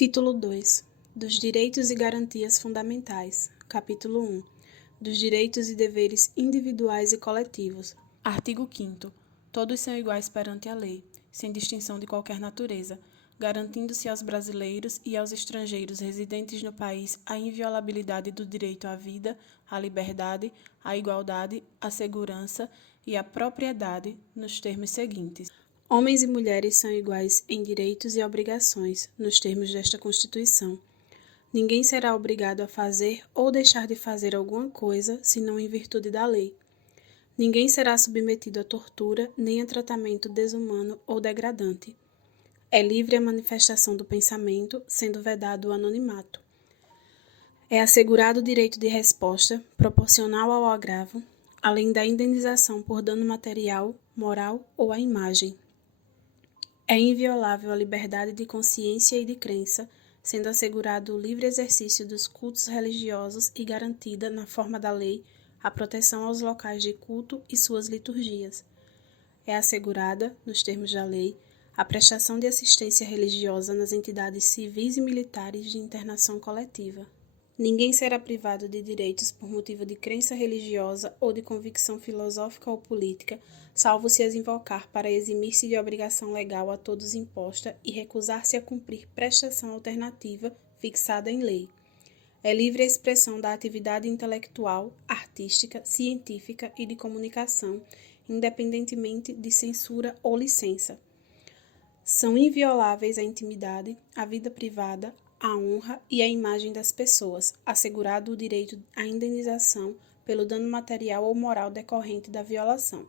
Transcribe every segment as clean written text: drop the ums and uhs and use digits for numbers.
Título 2. Dos Direitos e Garantias Fundamentais. Capítulo 1. Dos Direitos e Deveres Individuais e Coletivos. Artigo 5º. Todos são iguais perante a lei, sem distinção de qualquer natureza, garantindo-se aos brasileiros e aos estrangeiros residentes no país a inviolabilidade do direito à vida, à liberdade, à igualdade, à segurança e à propriedade, nos termos seguintes. Homens e mulheres são iguais em direitos e obrigações, nos termos desta Constituição. Ninguém será obrigado a fazer ou deixar de fazer alguma coisa, senão em virtude da lei. Ninguém será submetido a tortura, nem a tratamento desumano ou degradante. É livre a manifestação do pensamento, sendo vedado o anonimato. É assegurado o direito de resposta, proporcional ao agravo, além da indenização por dano material, moral ou à imagem. É inviolável a liberdade de consciência e de crença, sendo assegurado o livre exercício dos cultos religiosos e garantida, na forma da lei, a proteção aos locais de culto e suas liturgias. É assegurada, nos termos da lei, a prestação de assistência religiosa nas entidades civis e militares de internação coletiva. Ninguém será privado de direitos por motivo de crença religiosa ou de convicção filosófica ou política, salvo se as invocar para eximir-se de obrigação legal a todos imposta e recusar-se a cumprir prestação alternativa fixada em lei. É livre a expressão da atividade intelectual, artística, científica e de comunicação, independentemente de censura ou licença. São invioláveis a intimidade, a vida privada, a honra e a imagem das pessoas, assegurado o direito à indenização pelo dano material ou moral decorrente da violação.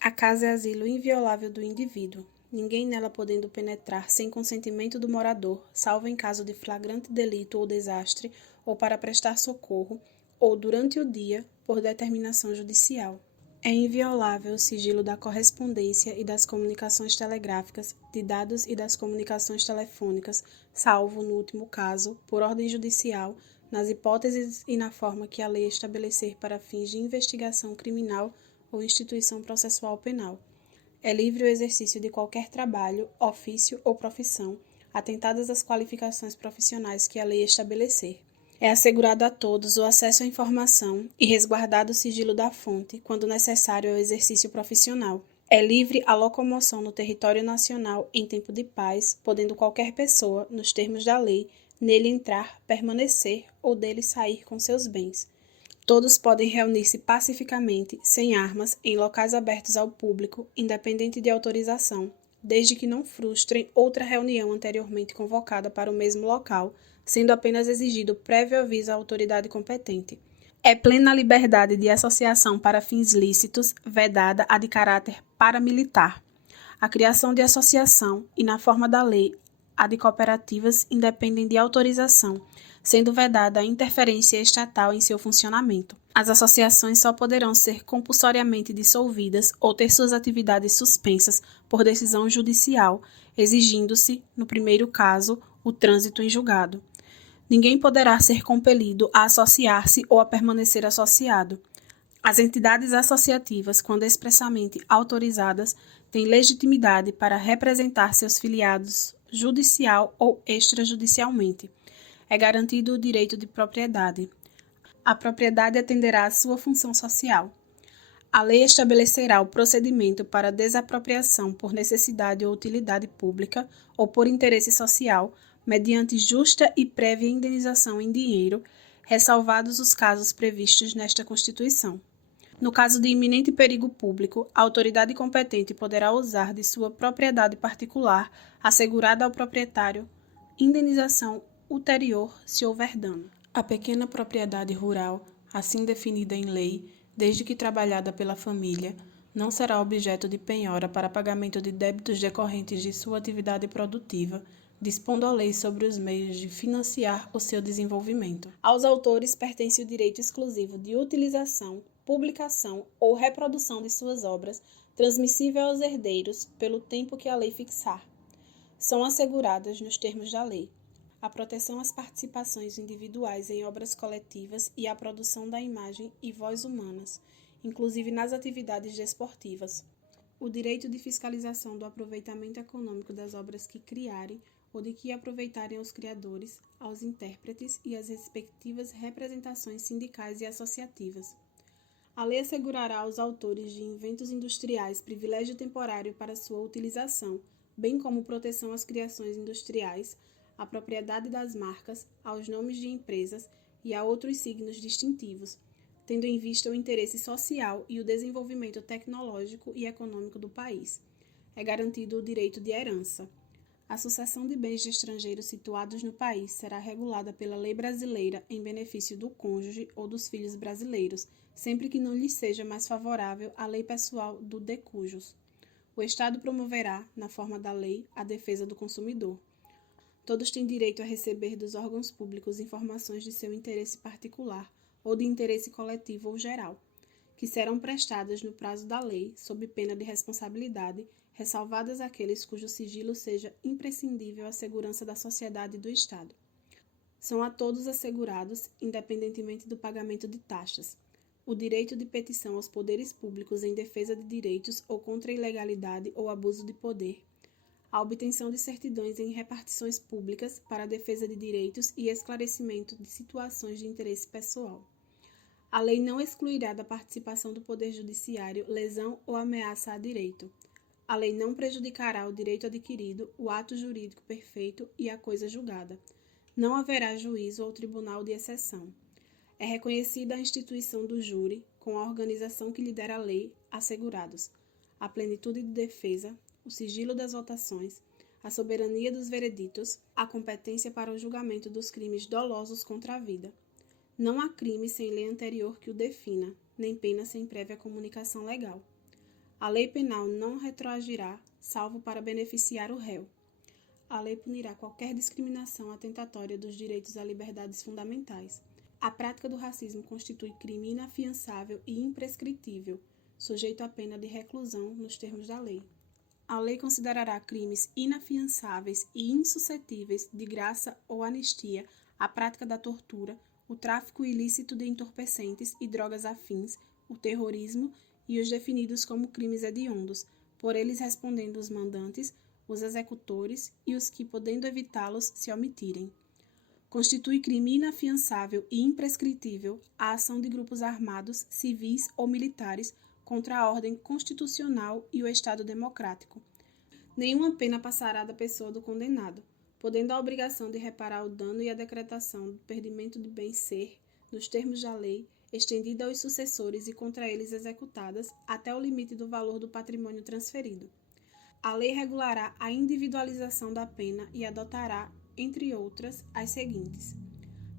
A casa é asilo inviolável do indivíduo, ninguém nela podendo penetrar sem consentimento do morador, salvo em caso de flagrante delito ou desastre, ou para prestar socorro, ou durante o dia, por determinação judicial. É inviolável o sigilo da correspondência e das comunicações telegráficas, de dados e das comunicações telefônicas, salvo, no último caso, por ordem judicial, nas hipóteses e na forma que a lei estabelecer para fins de investigação criminal ou instituição processual penal. É livre o exercício de qualquer trabalho, ofício ou profissão, atentadas as qualificações profissionais que a lei estabelecer. É assegurado a todos o acesso à informação e resguardado o sigilo da fonte, quando necessário ao exercício profissional. É livre a locomoção no território nacional em tempo de paz, podendo qualquer pessoa, nos termos da lei, nele entrar, permanecer ou dele sair com seus bens. Todos podem reunir-se pacificamente, sem armas, em locais abertos ao público, independente de autorização, desde que não frustrem outra reunião anteriormente convocada para o mesmo local, sendo apenas exigido prévio aviso à autoridade competente. É plena a liberdade de associação para fins lícitos, vedada a de caráter paramilitar. A criação de associação e, na forma da lei, a de cooperativas independem de autorização, sendo vedada a interferência estatal em seu funcionamento. As associações só poderão ser compulsoriamente dissolvidas ou ter suas atividades suspensas por decisão judicial, exigindo-se, no primeiro caso, o trânsito em julgado. Ninguém poderá ser compelido a associar-se ou a permanecer associado. As entidades associativas, quando expressamente autorizadas, têm legitimidade para representar seus filiados judicial ou extrajudicialmente. É garantido o direito de propriedade. A propriedade atenderá à sua função social. A lei estabelecerá o procedimento para desapropriação por necessidade ou utilidade pública ou por interesse social, mediante justa e prévia indenização em dinheiro, ressalvados os casos previstos nesta Constituição. No caso de iminente perigo público, a autoridade competente poderá usar de sua propriedade particular, assegurada ao proprietário, indenização ulterior se houver dano. A pequena propriedade rural, assim definida em lei, desde que trabalhada pela família, não será objeto de penhora para pagamento de débitos decorrentes de sua atividade produtiva, dispondo a lei sobre os meios de financiar o seu desenvolvimento. Aos autores pertence o direito exclusivo de utilização, publicação ou reprodução de suas obras, transmissível aos herdeiros pelo tempo que a lei fixar. São asseguradas, nos termos da lei, a proteção às participações individuais em obras coletivas e à produção da imagem e voz humanas, inclusive nas atividades desportivas. o direito de fiscalização do aproveitamento econômico das obras que criarem ou de que aproveitarem aos criadores, aos intérpretes e às respectivas representações sindicais e associativas. A lei assegurará aos autores de inventos industriais privilégio temporário para sua utilização, bem como proteção às criações industriais, à propriedade das marcas, aos nomes de empresas e a outros signos distintivos, tendo em vista o interesse social e o desenvolvimento tecnológico e econômico do país. É garantido o direito de herança. A sucessão de bens de estrangeiros situados no país será regulada pela lei brasileira em benefício do cônjuge ou dos filhos brasileiros, sempre que não lhes seja mais favorável a lei pessoal do de cujos. O Estado promoverá, na forma da lei, a defesa do consumidor. Todos têm direito a receber dos órgãos públicos informações de seu interesse particular ou de interesse coletivo ou geral, que serão prestadas no prazo da lei, sob pena de responsabilidade, ressalvadas aqueles cujo sigilo seja imprescindível à segurança da sociedade e do Estado. São a todos assegurados, independentemente do pagamento de taxas, o direito de petição aos poderes públicos em defesa de direitos ou contra a ilegalidade ou abuso de poder, a obtenção de certidões em repartições públicas para a defesa de direitos e esclarecimento de situações de interesse pessoal. A lei não excluirá da participação do Poder Judiciário lesão ou ameaça a direito. A lei não prejudicará o direito adquirido, o ato jurídico perfeito e a coisa julgada. Não haverá juízo ou tribunal de exceção. É reconhecida a instituição do júri, com a organização que lhe der a lei, assegurados a plenitude de defesa, o sigilo das votações, a soberania dos vereditos, a competência para o julgamento dos crimes dolosos contra a vida. Não há crime sem lei anterior que o defina, nem pena sem prévia comunicação legal. A lei penal não retroagirá, salvo para beneficiar o réu. A lei punirá qualquer discriminação atentatória dos direitos a liberdades fundamentais. A prática do racismo constitui crime inafiançável e imprescritível, sujeito à pena de reclusão nos termos da lei. A lei considerará crimes inafiançáveis e insuscetíveis de graça ou anistia a prática da tortura, o tráfico ilícito de entorpecentes e drogas afins, o terrorismo e os definidos como crimes hediondos, por eles respondendo os mandantes, os executores e os que, podendo evitá-los, se omitirem. Constitui crime inafiançável e imprescritível a ação de grupos armados, civis ou militares contra a ordem constitucional e o Estado democrático. Nenhuma pena passará da pessoa do condenado, podendo a obrigação de reparar o dano e a decretação do perdimento de bem ser, nos termos da lei, estendida aos sucessores e contra eles executadas até o limite do valor do patrimônio transferido. A lei regulará a individualização da pena e adotará, entre outras, as seguintes: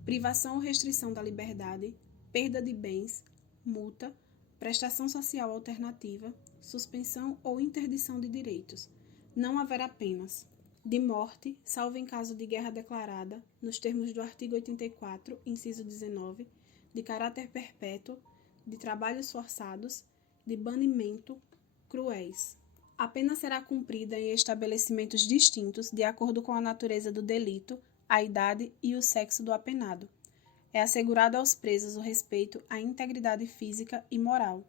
privação ou restrição da liberdade, perda de bens, multa, prestação social alternativa, suspensão ou interdição de direitos. Não haverá penas de morte, salvo em caso de guerra declarada, nos termos do artigo 84, inciso 19, de caráter perpétuo, de trabalhos forçados, de banimento, cruéis. A pena será cumprida em estabelecimentos distintos de acordo com a natureza do delito, a idade e o sexo do apenado. É assegurado aos presos o respeito à integridade física e moral.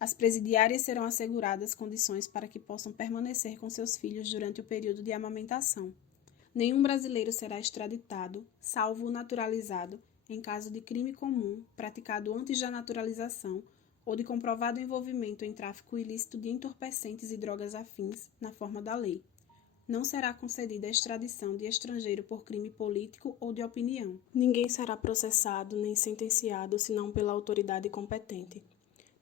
As presidiárias serão asseguradas condições para que possam permanecer com seus filhos durante o período de amamentação. Nenhum brasileiro será extraditado, salvo o naturalizado, em caso de crime comum praticado antes da naturalização ou de comprovado envolvimento em tráfico ilícito de entorpecentes e drogas afins, na forma da lei. Não será concedida a extradição de estrangeiro por crime político ou de opinião. Ninguém será processado nem sentenciado senão pela autoridade competente.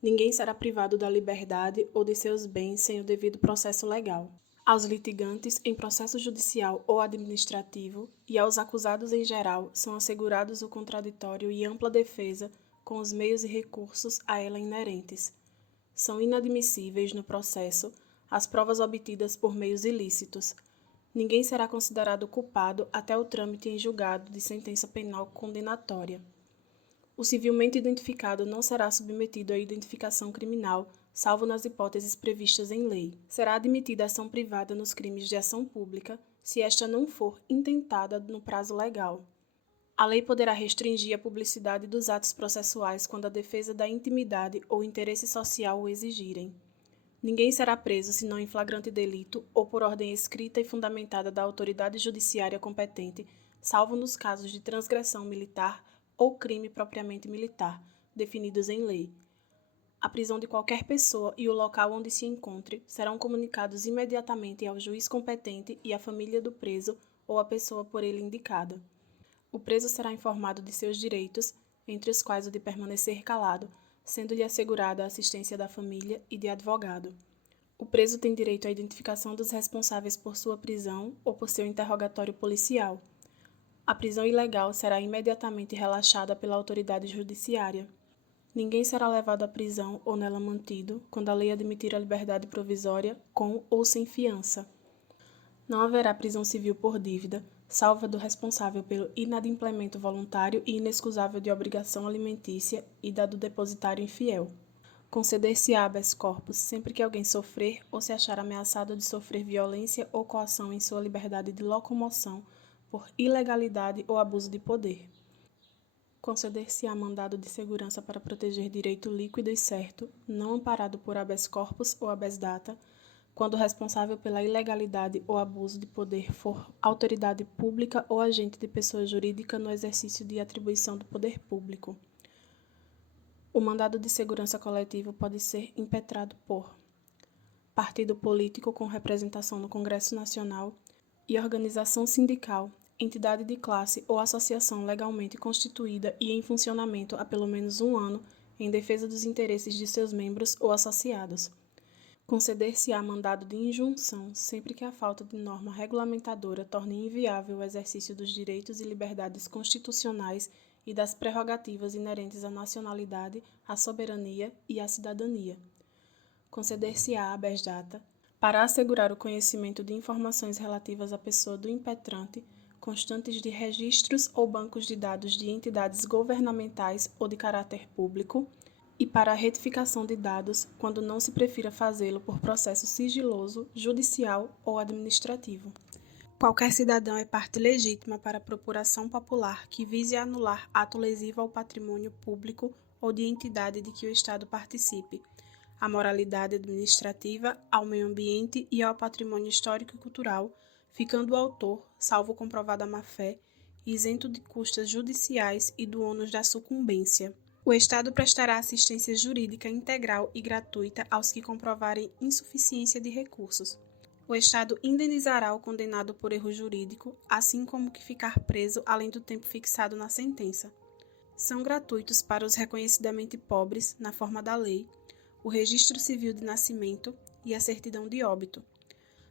Ninguém será privado da liberdade ou de seus bens sem o devido processo legal. Aos litigantes em processo judicial ou administrativo e aos acusados em geral são assegurados o contraditório e ampla defesa com os meios e recursos a ela inerentes. São inadmissíveis no processo as provas obtidas por meios ilícitos. Ninguém será considerado culpado até o trâmite em julgado de sentença penal condenatória. O civilmente identificado não será submetido à identificação criminal, salvo nas hipóteses previstas em lei. Será admitida ação privada nos crimes de ação pública, se esta não for intentada no prazo legal. A lei poderá restringir a publicidade dos atos processuais quando a defesa da intimidade ou interesse social o exigirem. Ninguém será preso senão em flagrante delito ou por ordem escrita e fundamentada da autoridade judiciária competente, salvo nos casos de transgressão militar ou crime propriamente militar, definidos em lei. A prisão de qualquer pessoa e o local onde se encontre serão comunicados imediatamente ao juiz competente e à família do preso ou à pessoa por ele indicada. O preso será informado de seus direitos, entre os quais o de permanecer calado, sendo-lhe assegurada a assistência da família e de advogado. O preso tem direito à identificação dos responsáveis por sua prisão ou por seu interrogatório policial. A prisão ilegal será imediatamente relaxada pela autoridade judiciária. Ninguém será levado à prisão ou nela mantido quando a lei admitir a liberdade provisória com ou sem fiança. Não haverá prisão civil por dívida, salvo a do responsável pelo inadimplemento voluntário e inexcusável de obrigação alimentícia e da do depositário infiel. Conceder-se-á habeas corpus sempre que alguém sofrer ou se achar ameaçado de sofrer violência ou coação em sua liberdade de locomoção por ilegalidade ou abuso de poder. Conceder-se-á mandado de segurança para proteger direito líquido e certo, não amparado por habeas corpus ou habeas data, quando o responsável pela ilegalidade ou abuso de poder for autoridade pública ou agente de pessoa jurídica no exercício de atribuição do poder público. O mandado de segurança coletivo pode ser impetrado por partido político com representação no Congresso Nacional e organização sindical, entidade de classe ou associação legalmente constituída e em funcionamento há pelo menos 1 ano em defesa dos interesses de seus membros ou associados. Conceder-se-á mandado de injunção sempre que a falta de norma regulamentadora torne inviável o exercício dos direitos e liberdades constitucionais e das prerrogativas inerentes à nacionalidade, à soberania e à cidadania. Conceder-se-á habeas data para assegurar o conhecimento de informações relativas à pessoa do impetrante, constantes de registros ou bancos de dados de entidades governamentais ou de caráter público, e para a retificação de dados, quando não se prefira fazê-lo por processo sigiloso, judicial ou administrativo. Qualquer cidadão é parte legítima para a procuração popular que vise anular ato lesivo ao patrimônio público ou de entidade de que o Estado participe, à moralidade administrativa, ao meio ambiente e ao patrimônio histórico e cultural, ficando o autor, salvo comprovada má-fé, isento de custas judiciais e do ônus da sucumbência. O Estado prestará assistência jurídica integral e gratuita aos que comprovarem insuficiência de recursos. O Estado indenizará o condenado por erro jurídico, assim como o que ficar preso além do tempo fixado na sentença. São gratuitos para os reconhecidamente pobres, na forma da lei, o registro civil de nascimento e a certidão de óbito.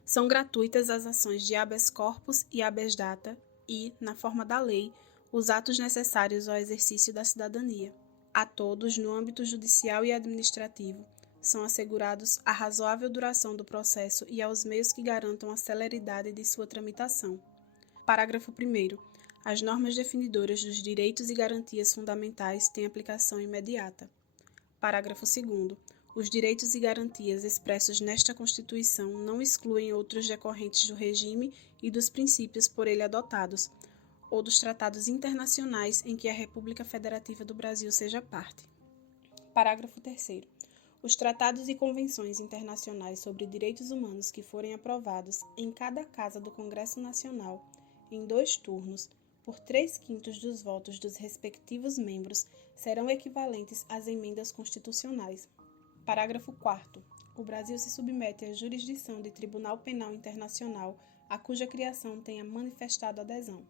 São gratuitas as ações de habeas corpus e habeas data e, na forma da lei, os atos necessários ao exercício da cidadania. A todos, no âmbito judicial e administrativo, são assegurados a razoável duração do processo e aos meios que garantam a celeridade de sua tramitação. Parágrafo 1º. As normas definidoras dos direitos e garantias fundamentais têm aplicação imediata. Parágrafo 2º. Os direitos e garantias expressos nesta Constituição não excluem outros decorrentes do regime e dos princípios por ele adotados, ou dos tratados internacionais em que a República Federativa do Brasil seja parte. Parágrafo 3º. Os tratados e convenções internacionais sobre direitos humanos que forem aprovados em cada casa do Congresso Nacional, em 2 turnos, por 3/5 dos votos dos respectivos membros, serão equivalentes às emendas constitucionais. Parágrafo 4º. O Brasil se submete à jurisdição de Tribunal Penal Internacional, a cuja criação tenha manifestado adesão.